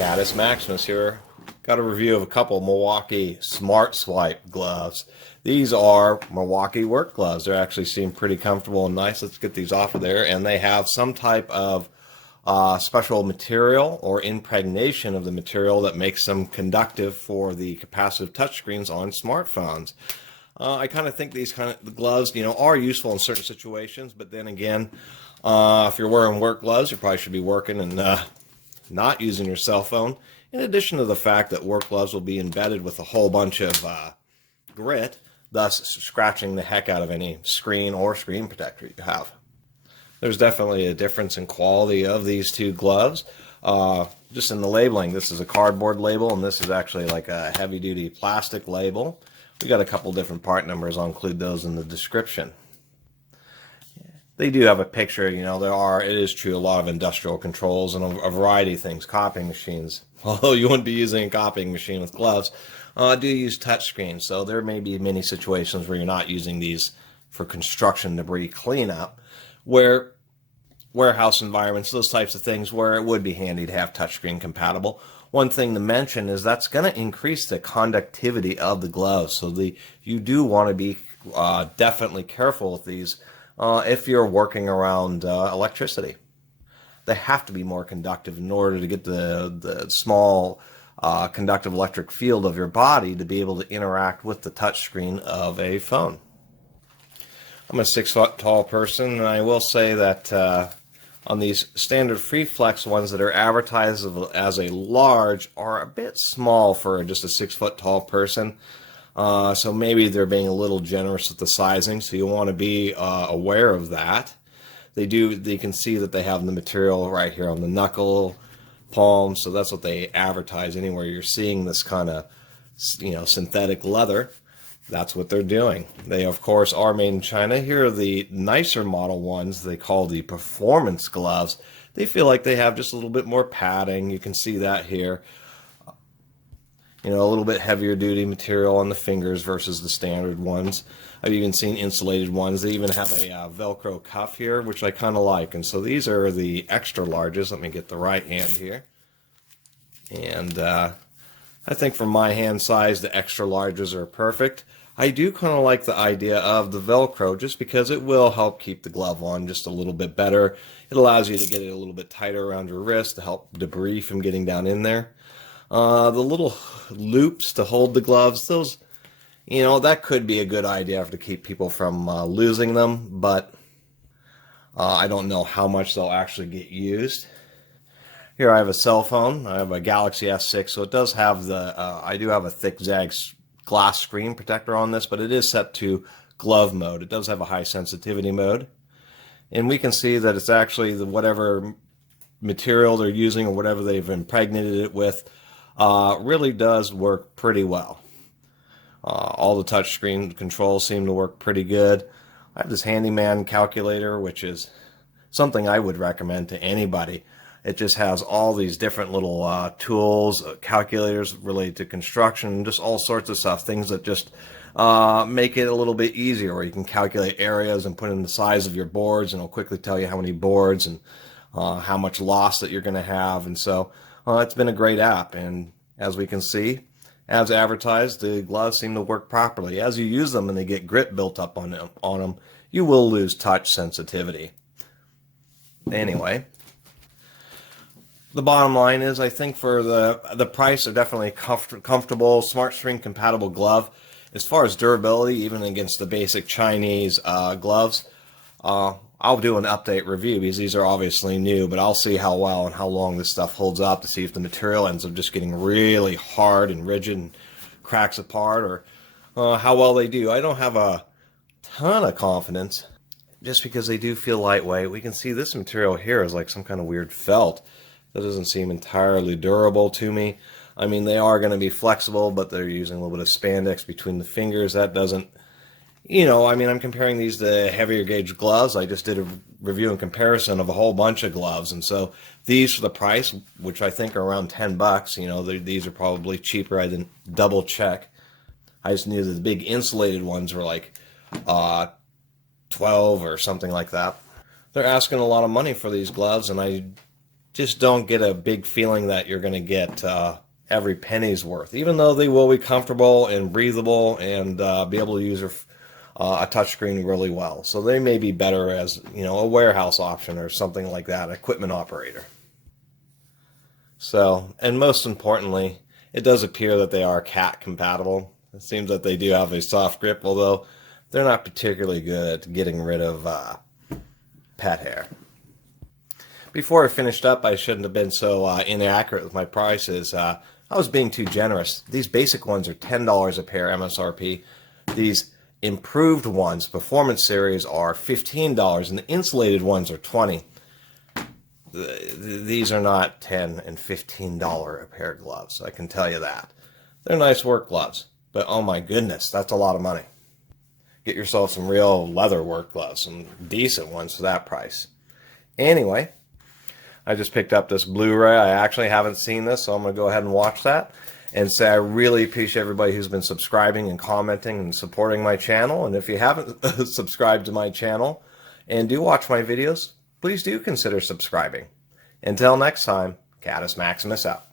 Catus Maximus here. Got a review of a couple Milwaukee SmartSwipe gloves. These are Milwaukee work gloves. They actually seem pretty comfortable and nice. Let's get these off of there. And they have some type of special material or impregnation of the material that makes them conductive for the capacitive touchscreens on smartphones. I kind of think these kind of gloves, are useful in certain situations. But then again, if you're wearing work gloves, you probably should be working and not using your cell phone. In addition to the fact that work gloves will be embedded with a whole bunch of grit, thus scratching the heck out of any screen or screen protector you have. There's definitely a difference in quality of these two gloves. Just in the labeling, this is a cardboard label, and this is actually like a heavy-duty plastic label. We got a couple different part numbers. I'll include those in the description. They do have a picture, it is true, a lot of industrial controls and a variety of things, copying machines. Although you wouldn't be using a copying machine with gloves, do use touchscreens. So there may be many situations where you're not using these for construction debris cleanup, where warehouse environments, those types of things, where it would be handy to have touchscreen compatible. One thing to mention is that's going to increase the conductivity of the gloves. So you do want to be definitely careful with these. If you're working around electricity, they have to be more conductive in order to get the small conductive electric field of your body to be able to interact with the touchscreen of a phone. I'm a 6-foot tall person, and I will say that on these standard free flex ones that are advertised as a large are a bit small for just a 6-foot tall person. So maybe they're being a little generous with the sizing, so you want to be aware of that. They can see that they have the material right here on the knuckle, palm, so that's what they advertise anywhere you're seeing this kind of, synthetic leather. That's what they're doing. They, of course, are made in China. Here are the nicer model ones they call the performance gloves. They feel like they have just a little bit more padding. You can see that here. A little bit heavier duty material on the fingers versus the standard ones. I've even seen insulated ones. They even have a Velcro cuff here, which I kind of like. And so these are the extra larges. Let me get the right hand here. And I think for my hand size, the extra larges are perfect. I do kind of like the idea of the Velcro just because it will help keep the glove on just a little bit better. It allows you to get it a little bit tighter around your wrist to help debris from getting down in there. The little loops to hold the gloves, those, that could be a good idea to keep people from losing them, but I don't know how much they'll actually get used. Here I have a cell phone. I have a Galaxy S6, so it does have I do have a thick zag glass screen protector on this, but it is set to glove mode. It does have a high sensitivity mode. And we can see that it's actually whatever material they're using or whatever they've impregnated it with really does work pretty well. All the touchscreen controls seem to work pretty good. I have this handyman calculator, which is something I would recommend to anybody. It just has all these different little tools, calculators related to construction, just all sorts of stuff, things that just make it a little bit easier, where you can calculate areas and put in the size of your boards, and it'll quickly tell you how many boards and how much loss that you're going to have. And so it's been a great app, and as we can see, as advertised, the gloves seem to work properly. As you use them and they get grit built up on them, you will lose touch sensitivity. Anyway, the bottom line is, I think for the price, they're definitely a comfortable, smart screen compatible glove. As far as durability, even against the basic Chinese gloves, I'll do an update review because these are obviously new, but I'll see how well and how long this stuff holds up to see if the material ends up just getting really hard and rigid and cracks apart, or how well they do. I don't have a ton of confidence just because they do feel lightweight. We can see this material here is like some kind of weird felt. That doesn't seem entirely durable to me. I mean, they are going to be flexible, but they're using a little bit of spandex between the fingers. That doesn't, I'm comparing these to heavier gauge gloves. I just did a review and comparison of a whole bunch of gloves. And so these, for the price, which I think are around $10, these are probably cheaper. I didn't double check. I just knew that the big insulated ones were like 12 or something like that. They're asking a lot of money for these gloves, and I just don't get a big feeling that you're going to get every penny's worth, even though they will be comfortable and breathable and be able to use a touchscreen really well. So they may be better as, you know, a warehouse option or something like that, equipment operator. So, and most importantly, it does appear that they are cat compatible. It seems that they do have a soft grip, although they're not particularly good at getting rid of pet hair. Before I finished up, I shouldn't have been so inaccurate with my prices. I was being too generous. These basic ones are $10 a pair MSRP. These improved ones, Performance Series, are $15, and the insulated ones are $20. These are not $10 and $15 a pair of gloves, I can tell you that. They're nice work gloves, but oh my goodness, that's a lot of money. Get yourself some real leather work gloves, some decent ones for that price. Anyway, I just picked up this Blu-ray. I actually haven't seen this, so I'm going to go ahead and watch that and say I really appreciate everybody who's been subscribing and commenting and supporting my channel. And if you haven't subscribed to my channel and do watch my videos, please do consider subscribing. Until next time, Catus Maximus out.